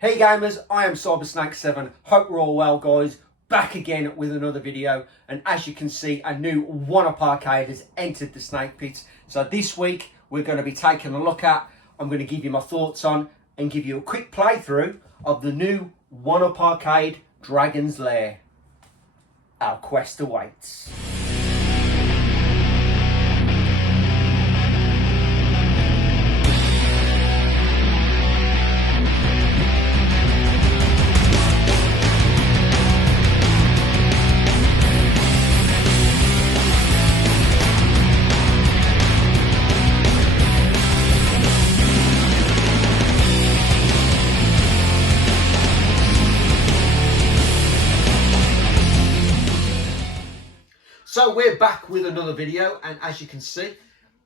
Hey gamers, I am CyberSnake7. Hope we're all well, guys. Back again with another video, and as you can see, a new one-up arcade has entered the Snake Pit. So this week we're going to be taking a look at, I'm going to give you my thoughts on and give you a quick playthrough of the new one-up arcade Dragon's Lair. Our quest awaits. So we're back with another video, and as you can see,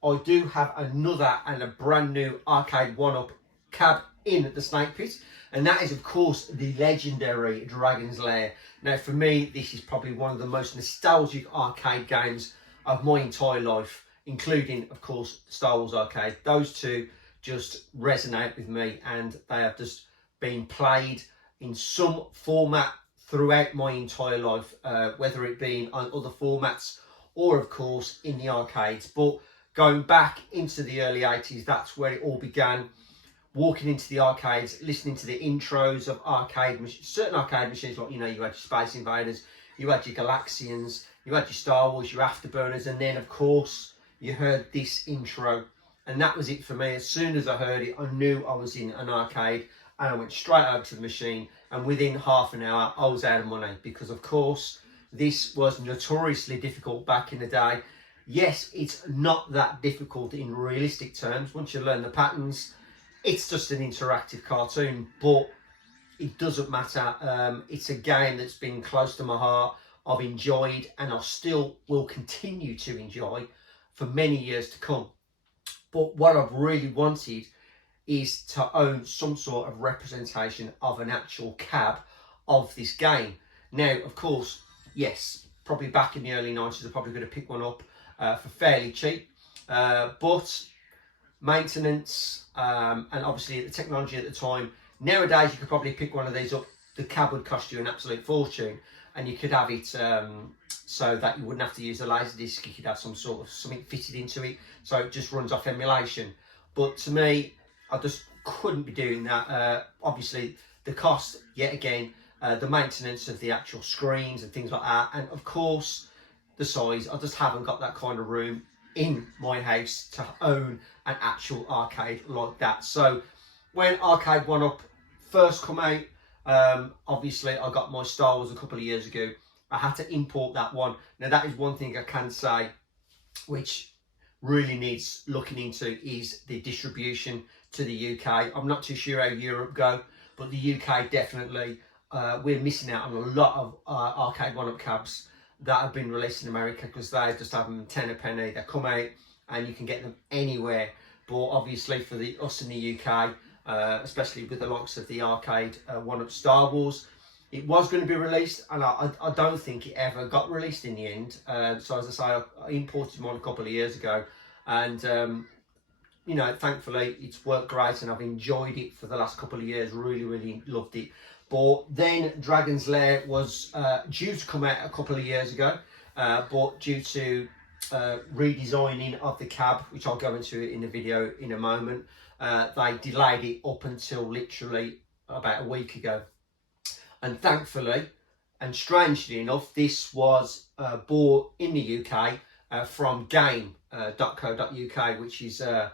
I do have another and a brand new arcade one-up cab in the Snake Pit, and that is of course the legendary Dragon's Lair. Now for me, this is probably one of the most nostalgic arcade games of my entire life, including of course Star Wars Arcade. Those two just resonate with me, and they have just been played in some format throughout my entire life, whether it be on other formats or of course in the arcades. But going back into the early 80s, that's where it all began. Walking into the arcades, listening to the intros of certain arcade machines, like, you know, you had your Space Invaders, you had your Galaxians, you had your Star Wars, your Afterburners, and then of course you heard this intro, and that was it for me. As soon as I heard it, I knew I was in an arcade, and I went straight over to the machine, and within half an hour I was out of money, because of course this was notoriously difficult back in the day. Yes, it's not that difficult in realistic terms once you learn the patterns. It's just an interactive cartoon, but it doesn't matter. It's a game that's been close to my heart. I've enjoyed, and I still will continue to enjoy for many years to come. But what I've really wanted is to own some sort of representation of an actual cab of this game. Now, of course, yes, probably back in the early 90s, I probably could have picked one up for fairly cheap. But maintenance and obviously the technology at the time, nowadays you could probably pick one of these up. The cab would cost you an absolute fortune, and you could have it so that you wouldn't have to use a laser disc. You could have something fitted into it, so it just runs off emulation. But to me, I just couldn't be doing that. Obviously the cost, yet again, the maintenance of the actual screens and things like that, and of course the size. I just haven't got that kind of room in my house to own an actual arcade like that. So when Arcade One Up first come out, obviously I got my Star Wars a couple of years ago. I had to import that one. Now that is one thing I can say which really needs looking into, is the distribution to the UK. I'm not too sure how Europe go, but the UK definitely, we're missing out on a lot of arcade one-up cabs that have been released in America, because they just have them 10 a penny. They come out and you can get them anywhere. But obviously for us in the UK, especially with the likes of the arcade one-up Star Wars, it was going to be released, and I don't think it ever got released in the end. So as I say, I imported mine a couple of years ago, and you know, thankfully it's worked great, and I've enjoyed it for the last couple of years. Really loved it. But then Dragon's Lair was due to come out a couple of years ago, but due to redesigning of the cab, which I'll go into in the video in a moment, they delayed it up until literally about a week ago. And thankfully, and strangely enough, this was bought in the UK from game.co.uk, which is a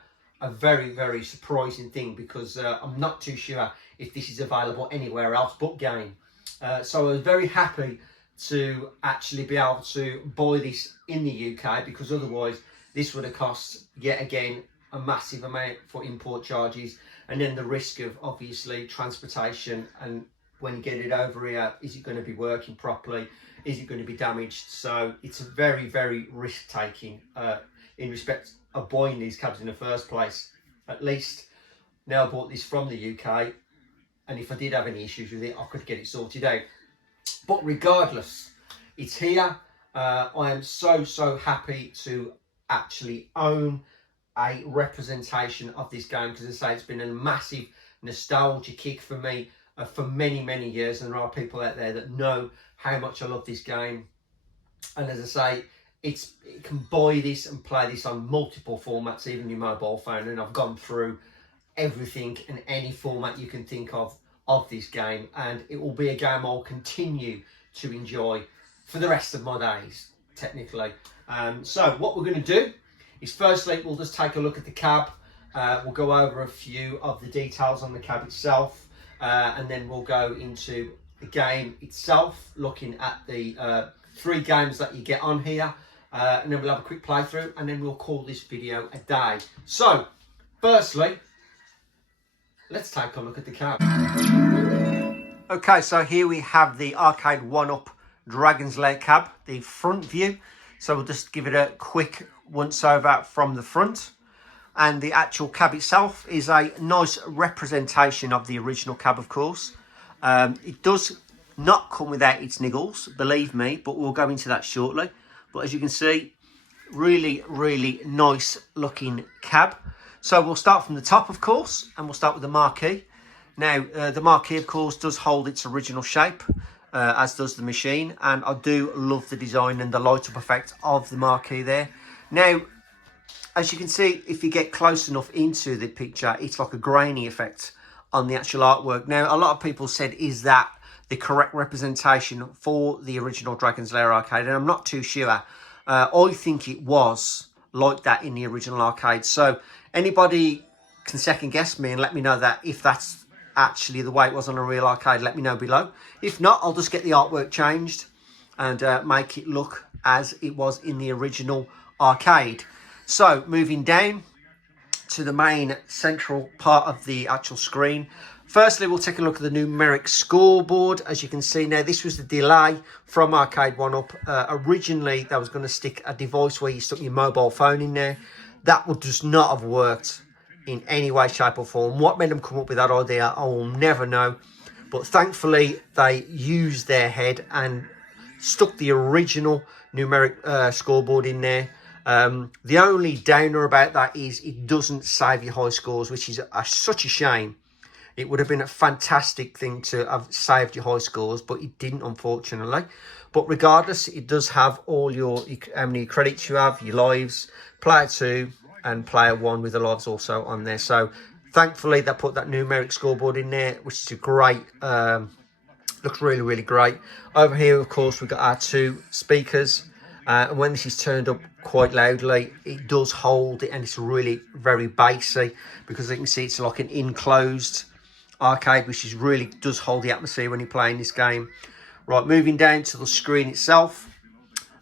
very surprising thing, because I'm not too sure if this is available anywhere else but Game. So I was very happy to actually be able to buy this in the UK, because otherwise this would have cost, yet again, a massive amount for import charges, and then the risk of obviously transportation, and when you get it over here, is it going to be working properly? Is it going to be damaged? So it's a very risk-taking in respect of buying these cabs in the first place. At least now I bought this from the UK, and if I did have any issues with it, I could get it sorted out. But regardless, it's here. I am so happy to actually own a representation of this game, because as I say, it's been a massive nostalgia kick for me for many, many years, and there are people out there that know how much I love this game. And as I say, you can buy this and play this on multiple formats, even your mobile phone, and I've gone through everything and any format you can think of this game, and it will be a game I'll continue to enjoy for the rest of my days, technically. So what we're going to do is, firstly, we'll just take a look at the cab. We'll go over a few of the details on the cab itself, and then we'll go into the game itself, looking at the 3 games that you get on here, and then we'll have a quick playthrough, and then we'll call this video a day. So firstly, let's take a look at the cab. Okay, so here we have the Arcade 1-Up Dragon's Lair cab, the front view. So we'll just give it a quick once over from the front. And the actual cab itself is a nice representation of the original cab, of course. It does not come without its niggles, believe me, but we'll go into that shortly. But as you can see, really, really nice looking cab. So we'll start from the top, of course, and we'll start with the marquee. Now, the marquee, of course, does hold its original shape, as does the machine. And I do love the design and the light-up effect of the marquee there. Now, as you can see, if you get close enough into the picture, it's like a grainy effect on the actual artwork. Now, a lot of people said, is that the correct representation for the original Dragon's Lair arcade? And I'm not too sure. I think it was like that in the original arcade. So anybody can second guess me and let me know that if that's actually the way it was on a real arcade, let me know below. If not, I'll just get the artwork changed and make it look as it was in the original arcade. So moving down to the main central part of the actual screen. Firstly, we'll take a look at the numeric scoreboard. As you can see now, this was the delay from Arcade 1-Up. Originally, they was going to stick a device where you stuck your mobile phone in there. That would just not have worked in any way, shape or form. What made them come up with that idea, I will never know. But thankfully, they used their head and stuck the original numeric scoreboard in there. The only downer about that is it doesn't save your high scores, which is such a shame. It would have been a fantastic thing to have saved your high scores, but it didn't, unfortunately. But regardless, it does have all your how many credits you have, your lives, player 2 and player 1 with the lives also on there. So thankfully they put that numeric scoreboard in there, which is a great, looks really, really great. Over here, of course, we've got our 2 speakers. And when this is turned up quite loudly, it does hold it, and it's really very bassy, because you can see it's like an enclosed arcade, which is really does hold the atmosphere when you're playing this game. Right, moving down to the screen itself.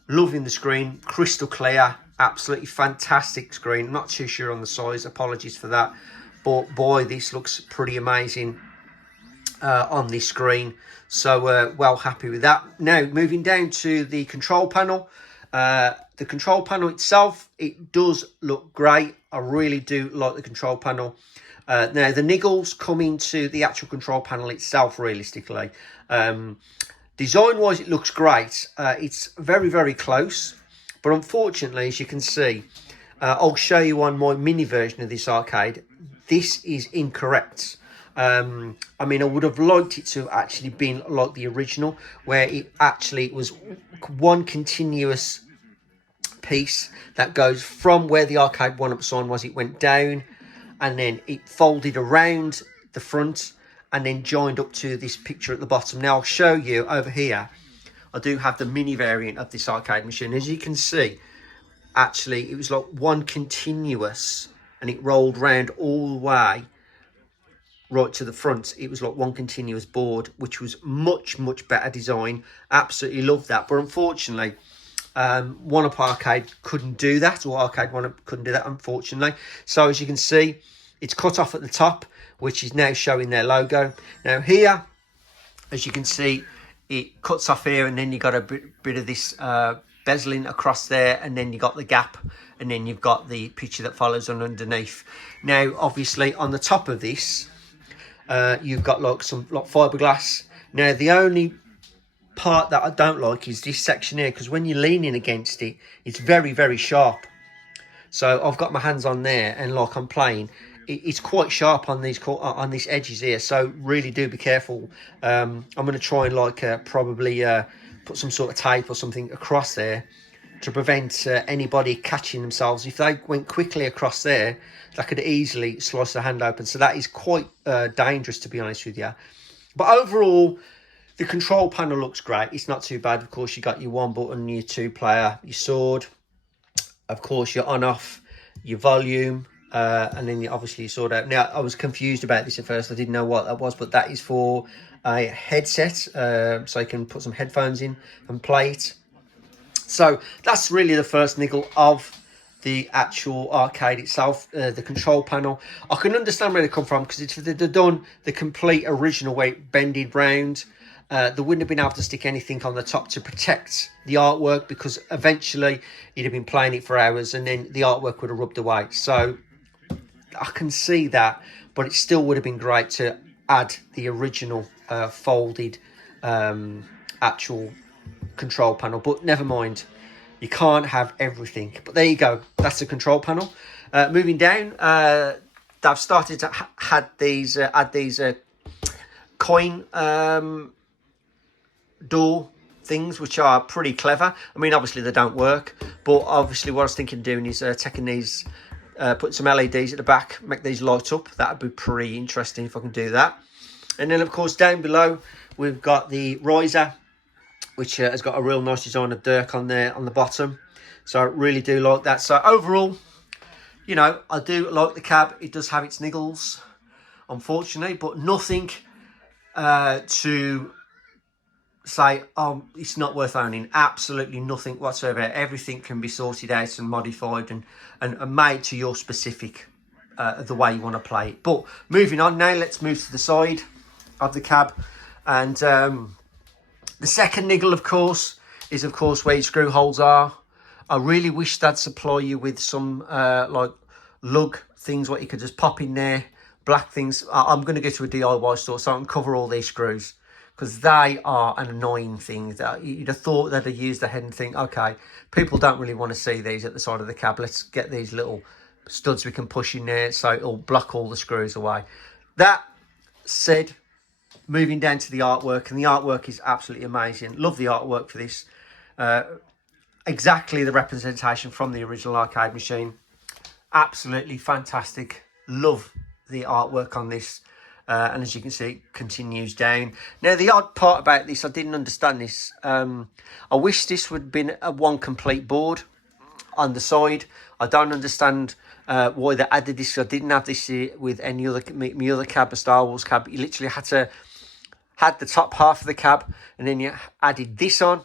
Loving the screen, crystal clear, absolutely fantastic screen. I'm not too sure on the size, apologies for that, but boy, this looks pretty amazing on this screen. So well happy with that. Now moving down to the control panel. The control panel itself, it does look great. I really do like the control panel. Now the niggles come into the actual control panel itself realistically. Design wise, it looks great. It's very, very close, but unfortunately, as you can see, I'll show you on my mini version of this arcade, this is incorrect. I mean, I would have liked it to actually been like the original, where it actually was one continuous piece that goes from where the Arcade 1-Up sign was. It went down and then it folded around the front and then joined up to this picture at the bottom. Now I'll show you over here. I do have the mini variant of this arcade machine. As you can see, actually it was like one continuous, and it rolled round all the way right to the front. It was like one continuous board, which was much, much better design. Absolutely love that. But unfortunately, 1-Up Arcade couldn't do that, or Arcade 1-Up couldn't do that, unfortunately. So as you can see, it's cut off at the top, which is now showing their logo. Now here, as you can see, it cuts off here, and then you got a bit of this bezeling across there, and then you got the gap, and then you've got the picture that follows on underneath. Now obviously on the top of this, you've got like some fiberglass. Now the only part that I don't like is this section here, because when you're leaning against it, it's very, very sharp. So I've got my hands on there, and like I'm playing, it's quite sharp on these edges here, so really do be careful. I'm going to try and probably put some sort of tape or something across there to prevent anybody catching themselves. If they went quickly across there, that could easily slice the hand open. So that is quite dangerous, to be honest with you. But overall, the control panel looks great. It's not too bad. Of course, you got your one button, your two player, your sword, of course your on off, your volume, and then obviously your sword out. Now, I was confused about this at first. I didn't know what that was, but that is for a headset, so you can put some headphones in and play it. So that's really the first niggle of the actual arcade itself, the control panel. I can understand where they come from, because if they'd done the complete original way, bended round, they wouldn't have been able to stick anything on the top to protect the artwork, because eventually you'd have been playing it for hours and then the artwork would have rubbed away. So I can see that, but it still would have been great to add the original folded actual control panel, but never mind, you can't have everything. But there you go, that's the control panel. Moving down, they've started to add these coin door things, which are pretty clever. I mean, obviously they don't work, but obviously what I was thinking of doing is taking these, putting some LEDs at the back, make these light up. That would be pretty interesting if I can do that. And then of course down below we've got the riser, which has got a real nice design of Dirk on there on the bottom. So I really do like that. So overall, you know, I do like the cab. It does have its niggles, unfortunately, but nothing to say, oh, it's not worth owning. Absolutely nothing whatsoever. Everything can be sorted out and modified and made to your specific, the way you want to play it. But moving on now, let's move to the side of the cab. And the second niggle, of course, is of course where your screw holes are. I really wish they'd supply you with some like lug things, what you could just pop in there, black things. I'm going to go to a DIY store so I can cover all these screws, because they are an annoying thing. That you'd have thought they'd have used the head and think, okay, people don't really want to see these at the side of the cab. Let's get these little studs we can push in there so it'll block all the screws away. That said, moving down to the artwork, and the artwork is absolutely amazing. Love the artwork for this. Exactly the representation from the original arcade machine. Absolutely fantastic. Love the artwork on this. And as you can see, it continues down. Now, the odd part about this, I didn't understand this. I wish this would have been a one complete board on the side. I don't understand why they added this. I didn't have this with any other, my other cab, a Star Wars cab. You literally had the top half of the cab, and then you added this on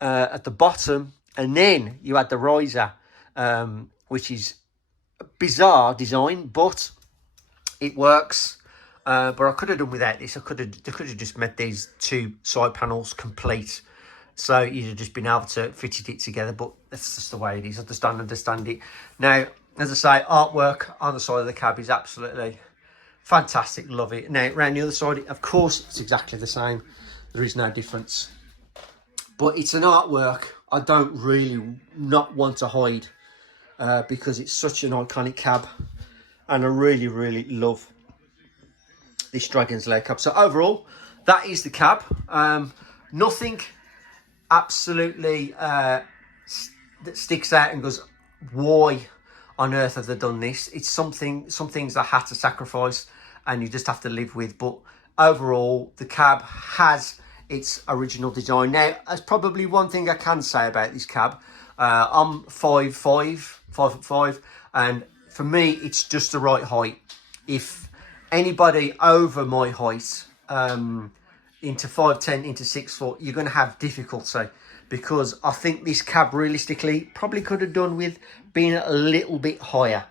at the bottom, and then you had the riser, which is a bizarre design, but it works. But I could have done without this. They could have just made these two side panels complete, so you'd have just been able to fit it together. But that's just the way it is. I just don't understand it. Now, as I say, artwork on the side of the cab is absolutely fantastic. Love it. Now, around the other side, of course, it's exactly the same. There is no difference. But it's an artwork I don't really not want to hide, because it's such an iconic cab, and I really, really love this Dragon's Lair cab. So overall, that is the cab. Nothing absolutely that sticks out and goes, why on earth have they done this? It's some things I had to sacrifice and you just have to live with. But overall, the cab has its original design. Now, there's probably one thing I can say about this cab. I'm 5'5", and for me, it's just the right height. If anybody over my height, into 5'10", into 6 foot, you're going to have difficulty, because I think this cab realistically probably could have done with being a little bit higher,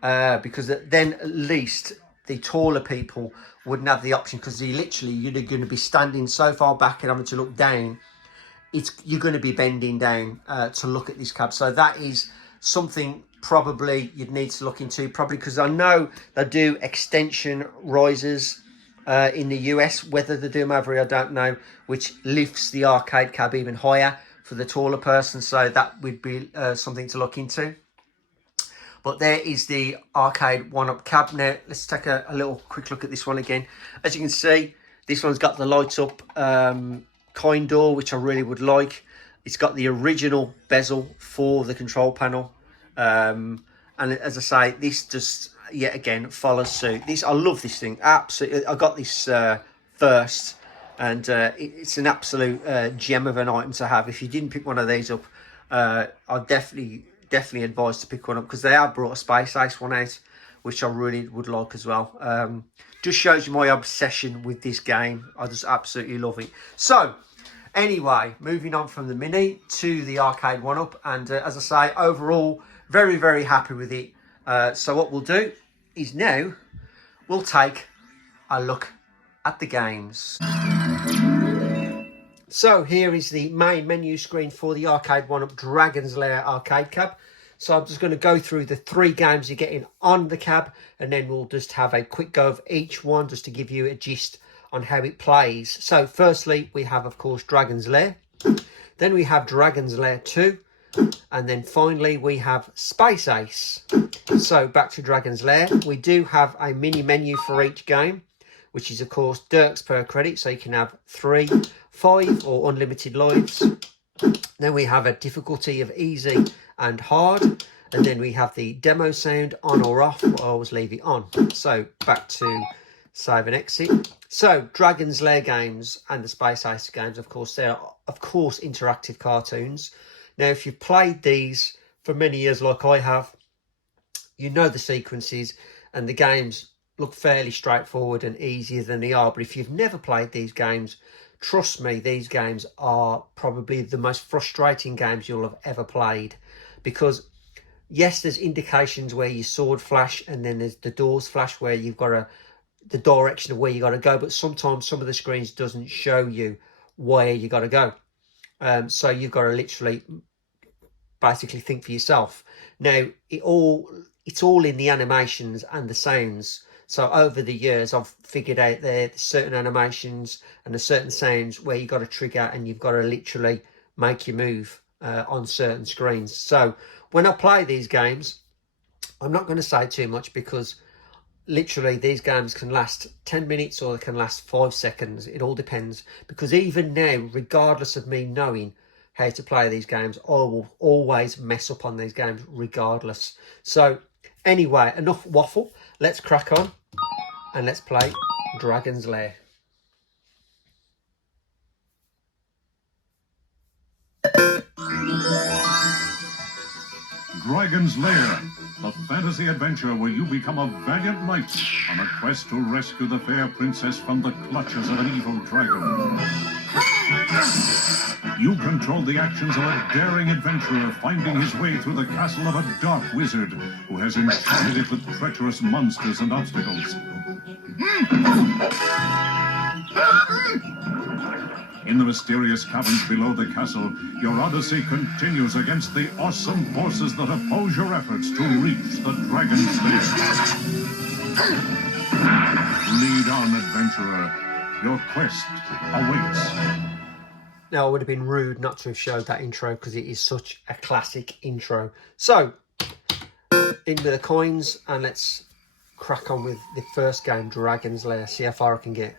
because then at least the taller people wouldn't have the option, because you're going to be standing so far back and having to look down. You're going to be bending down to look at this cab. So that is something probably you'd need to look into, probably because I know they do extension risers in the US. Whether they do them over here, I don't know, which lifts the arcade cab even higher for the taller person. So that would be something to look into. But there is the arcade one-up cab. Now, let's take a little quick look at this one again. As you can see, this one's got the light-up coin door, which I really would like. It's got the original bezel for the control panel. And as I say, this just, yet again, follows suit. I love this thing. Absolutely. I got this first. And it's an absolute gem of an item to have. If you didn't pick one of these up, I'd definitely advise to pick one up, because they have brought a Space Ace one out, which I really would like as well. Just shows you my obsession with this game. I just absolutely love it. So, anyway, moving on from the Mini to the arcade one-up, and as I say, overall, very, very happy with it. So what we'll do is now we'll take a look at the games. So here is the main menu screen for the arcade one-up Dragon's Lair arcade cab. So I'm just going to go through the 3 games you're getting on the cab, and then we'll just have a quick go of each one just to give you a gist on how it plays. So firstly, we have, of course, Dragon's Lair. Then we have Dragon's Lair 2. And then finally, we have Space Ace. So back to Dragon's Lair. We do have a mini menu for each game, which is, of course, Dirks per credit. So you can have 3, 5 or unlimited lives. Then we have a difficulty of easy and hard. And then we have the demo sound on or off. I always leave it on. So back to save and exit. So Dragon's Lair games and the Space Ace games, of course, they're, of course, interactive cartoons. Now, if you've played these for many years like I have, you know the sequences, and the games look fairly straightforward and easier than they are. But if you've never played these games, trust me, these games are probably the most frustrating games you'll have ever played. Because, yes, there's indications where your sword flash, and then there's the doors flash where you've got the direction of where you got to go. But sometimes some of the screens doesn't show you where you got to go. So you've got to literally basically think for yourself. Now, it's all in the animations and the sounds. So over the years, I've figured out there's certain animations and there's certain sounds where you've got to trigger, and you've got to literally make your move on certain screens. So when I play these games, I'm not going to say too much, because literally these games can last 10 minutes or they can last 5 seconds. It all depends, because even now, regardless of me knowing how to play these games, I will always mess up on these games regardless. So anyway, enough waffle. Let's crack on and let's play Dragon's Lair. Dragon's Lair, the fantasy adventure where you become a valiant knight on a quest to rescue the fair princess from the clutches of an evil dragon. You control the actions of a daring adventurer finding his way through the castle of a dark wizard who has enchanted it with treacherous monsters and obstacles. In the mysterious caverns below the castle, your odyssey continues against the awesome forces that oppose your efforts to reach the Dragon's Lair. Lead on, adventurer. Your quest awaits. Now, it would have been rude not to have showed that intro, because it is such a classic intro. So, in with the coins, and let's crack on with the first game, Dragon's Lair. See how far I can get.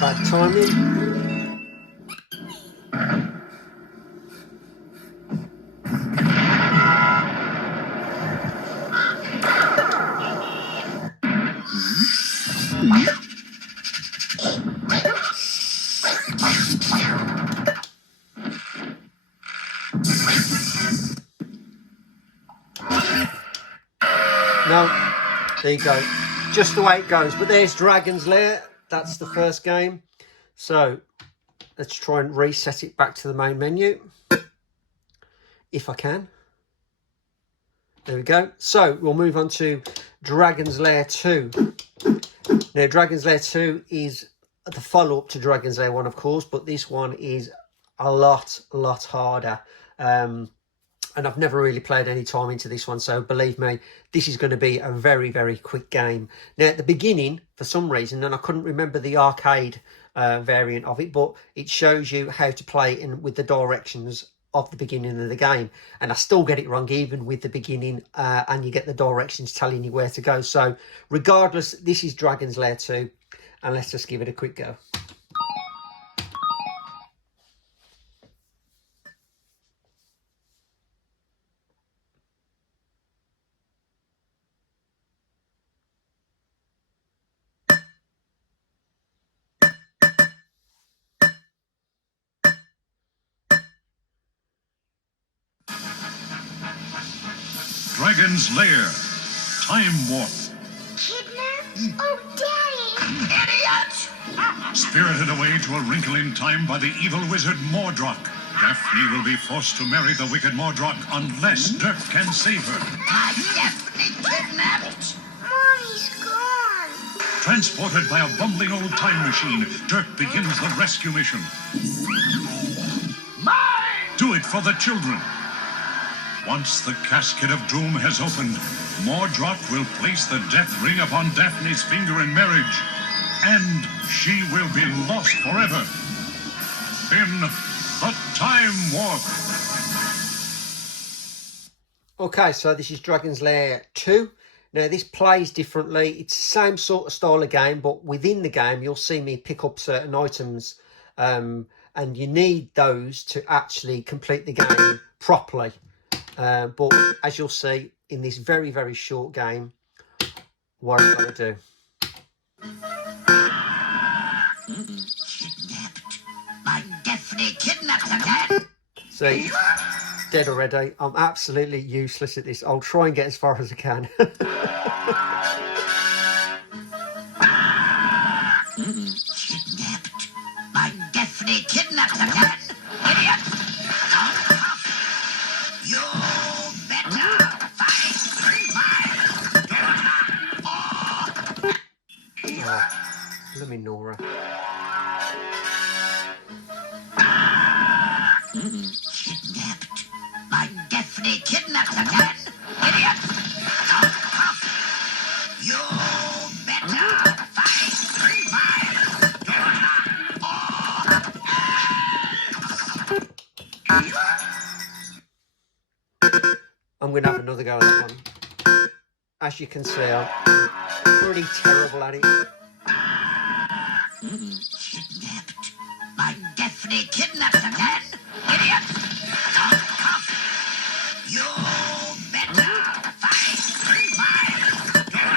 Bad timing. No, there you go. Just the way it goes. But there's Dragon's Lair. That's the first game. So let's try and reset it back to the main menu, if I can. There we go. So we'll move on to Dragon's Lair 2. Now, Dragon's Lair 2 is the follow-up to Dragon's Lair 1, of course, but this one is a lot harder. and I've never really played any time into this one, so believe me, this is going to be a very, very quick game. Now, at the beginning, for some reason, and I couldn't remember the arcade variant of it, but it shows you how to play with the directions of the beginning of the game, and I still get it wrong even with the beginning, and you get the directions telling you where to go. So regardless, this is Dragon's Lair 2, and let's just give it a quick go. Dragon's Lair. Time warp. Kidnapped? Oh, Daddy! Idiot! Spirited away to a wrinkle in time by the evil wizard Mordrock. Daphne will be forced to marry the wicked Mordrock unless Dirk can save her. My Daphne kidnapped! Mommy's gone. Transported by a bumbling old time machine, Dirk begins the rescue mission. Mine! Do it for the children. Once the casket of doom has opened, Mordrock will place the death ring upon Daphne's finger in marriage, and she will be lost forever in the Time Warp. Okay, so this is Dragon's Lair 2. Now, this plays differently. It's the same sort of style of game, but within the game, you'll see me pick up certain items, and you need those to actually complete the game properly. But as you'll see in this very, very short game, what I'm going to do. Kidnapped. My Daphne kidnapped again. See, dead already. I'm absolutely useless at this. I'll try and get as far as I can. Kidnapped. My Daphne kidnapped again. Idiot! You better fight my daughter. Oh, let me Nora. Kidnapped. My Daphne kidnapped again. Idiot! You better fight my daughter. I'm going to have another go at this one. As you can see, I'm pretty terrible at it. Kidnapped. My Daphne kidnapped again. Idiot! You better fight my daughter.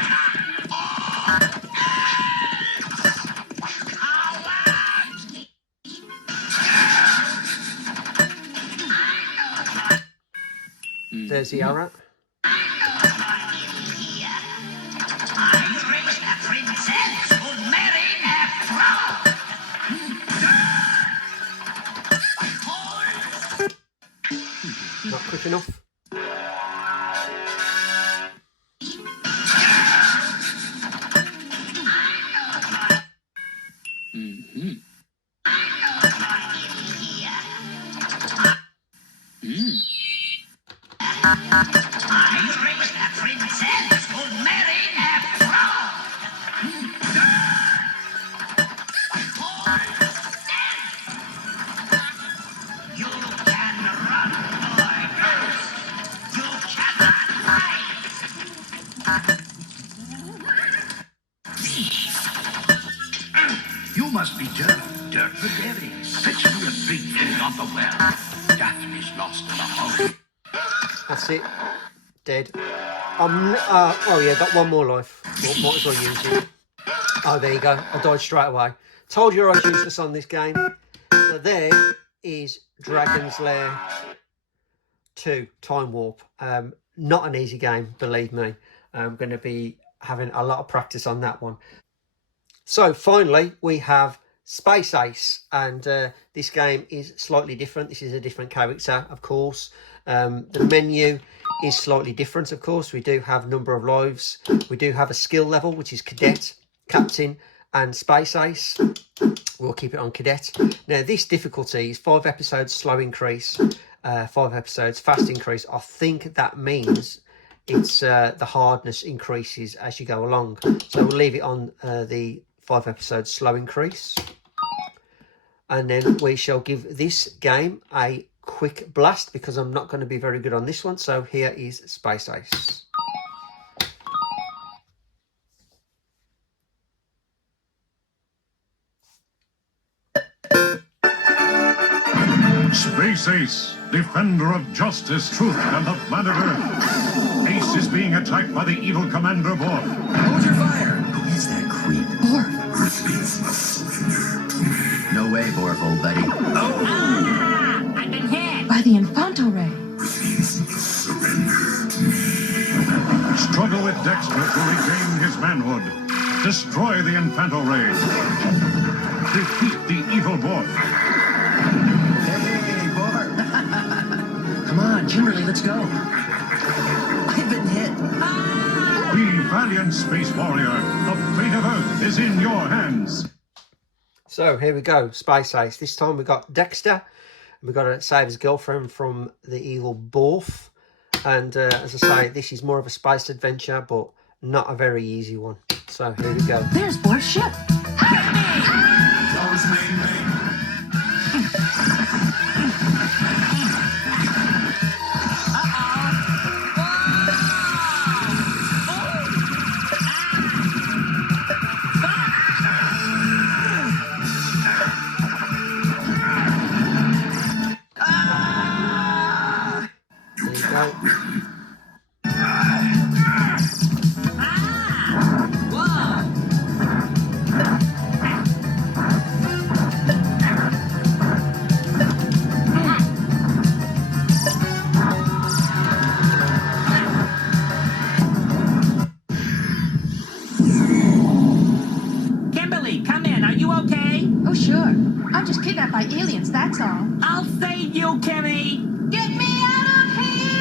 There's the arrow. Not quick enough. You must be Dirk, Dirk the Berry. Fetch me a big thing on the well. Daphne's lost in the hole. That's it. Dead. Oh yeah, got one more life. Well, might as well use it. Oh, there you go. I died straight away. Told you I was useless on this game. So there is Dragon's Lair 2 Time Warp. Not an easy game, believe me. I'm going to be having a lot of practice on that one. So finally, we have Space Ace, and this game is slightly different. This is a different character, of course. The menu is slightly different, of course. We do have number of lives. We do have a skill level, which is Cadet, Captain, and Space Ace. We'll keep it on Cadet. Now, this difficulty is 5 episodes slow increase, 5 episodes, fast increase. I think that means it's the hardness increases as you go along. So we'll leave it on the 5 episodes slow increase. And then we shall give this game a quick blast because I'm not going to be very good on this one. So here is Space Ace. Space Ace, defender of justice, truth, and the planet Earth. Ace is being attacked by the evil Commander Borg. Hold your fire. Who is that creep? Borg. No way, Borg, old buddy. Oh! Ah! I've been hit! By the Infanto Ray. Struggle with Dexter to regain his manhood. Destroy the Infanto Ray. Defeat the evil Borg. Hey, Borg. Come on, Kimberly, let's go. I've been hit. Be valiant, Space Warrior. The fate of Earth is in your hands. So here we go, Space Ace. This time we got Dexter. We've got to save his girlfriend from the evil Borg. And as I say, this is more of a space adventure, but not a very easy one. So here we go. There's Borg's ship. Kimberly, come in. Are you okay? Oh, sure. I'm just kidnapped by aliens, that's all. I'll save you, Kimmy. Get me out of here!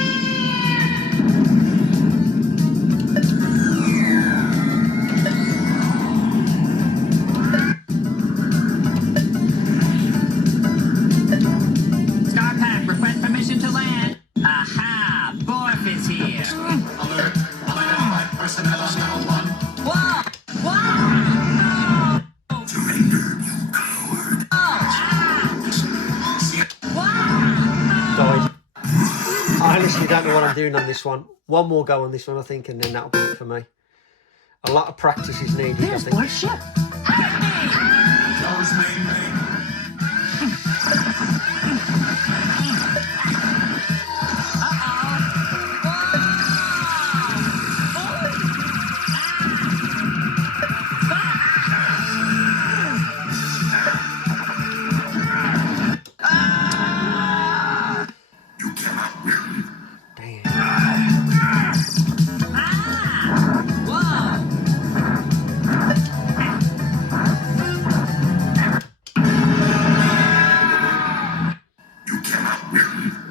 Starpack, request permission to land. Aha! Borf is here. Alert. Unidentified personnel on level 1. Whoa! Whoa! Died. I honestly don't know what I'm doing on this one. One more go on this one, I think, and then that'll be it for me. A lot of practice is needed, I There's think. Borg's ship.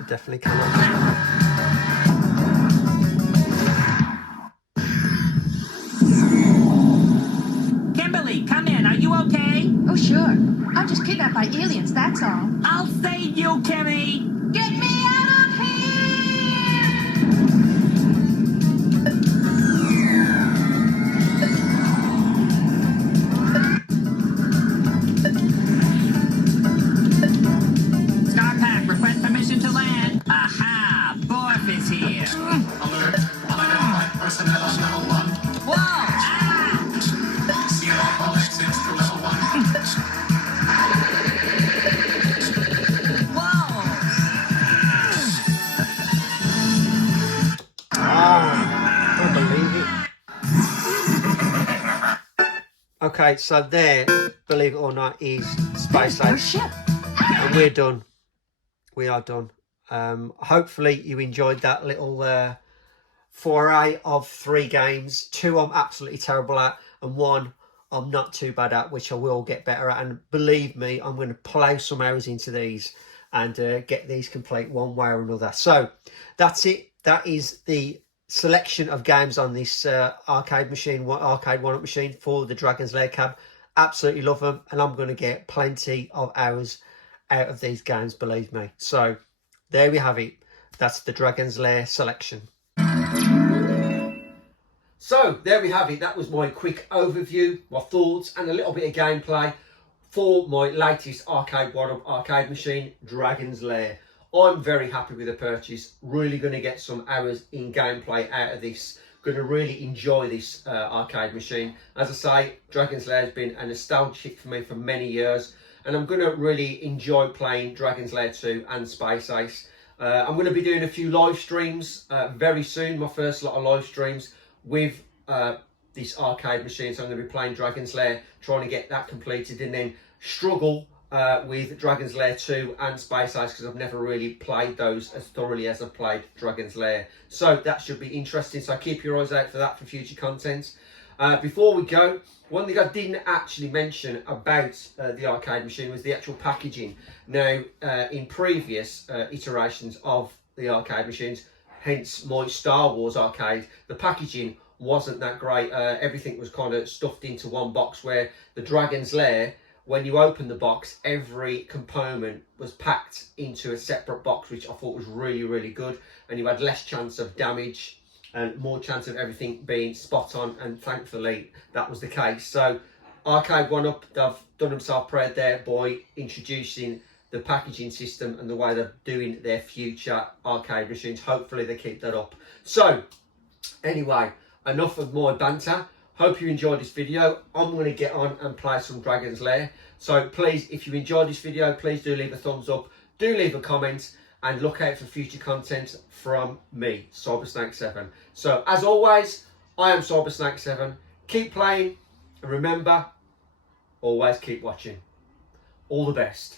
Definitely cannot. Kimberly, come in. Are you okay? Oh, sure. I'm just kidnapped by aliens, that's all. I'll save you, Kimmy. Get me out of here! Starpack, request permission to land. Aha! Borf is here. Alert. Unidentified personnel on level 1. Whoa! Ah! Seal all exits to level 1. Whoa! Can't believe it. Okay, so there, believe it or not, is Space There's Borg's Ace. ship. And we're done. We are done. Hopefully you enjoyed that little foray of 3 games. 2 I'm absolutely terrible at, and 1 I'm not too bad at, which I will get better at. And believe me, I'm going to plough some hours into these and get these complete one way or another. So that's it. That is the selection of games on this arcade 1-up machine for the Dragon's Lair cab. Absolutely love them, and I'm going to get plenty of hours out of these games, believe me. So there we have it. That's the Dragon's Lair selection. So there we have it. That was my quick overview, my thoughts, and a little bit of gameplay for my latest arcade one-up arcade machine, Dragon's Lair. I'm very happy with the purchase. Really going to get some hours in gameplay out of this. Going to really enjoy this arcade machine. As I say, Dragon's Lair has been a nostalgic for me for many years, and I'm going to really enjoy playing Dragon's Lair 2 and Space Ace. I'm going to be doing a few live streams very soon, my first lot of live streams with this arcade machine. So I'm going to be playing Dragon's Lair, trying to get that completed, and then struggle with Dragon's Lair 2 and Space Ace, because I've never really played those as thoroughly as I've played Dragon's Lair. So that should be interesting, so keep your eyes out for that for future content. Before we go, one thing I didn't actually mention about the arcade machine was the actual packaging. Now, in previous iterations of the arcade machines, hence my Star Wars arcade, the packaging wasn't that great. Everything was kind of stuffed into one box, where the Dragon's Lair, when you open the box, every component was packed into a separate box, which I thought was really, really good. And you had less chance of damage and more chance of everything being spot on. And thankfully, that was the case. So Arcade One-Up, they've done themselves proud there by introducing the packaging system and the way they're doing their future arcade machines. Hopefully they keep that up. So anyway, enough of my banter. Hope you enjoyed this video. I'm going to get on and play some Dragon's Lair. So please, if you enjoyed this video, please do leave a thumbs up. Do leave a comment, and look out for future content from me, CyberSnake7. So as always, I am CyberSnake7. Keep playing, and remember, always keep watching. All the best.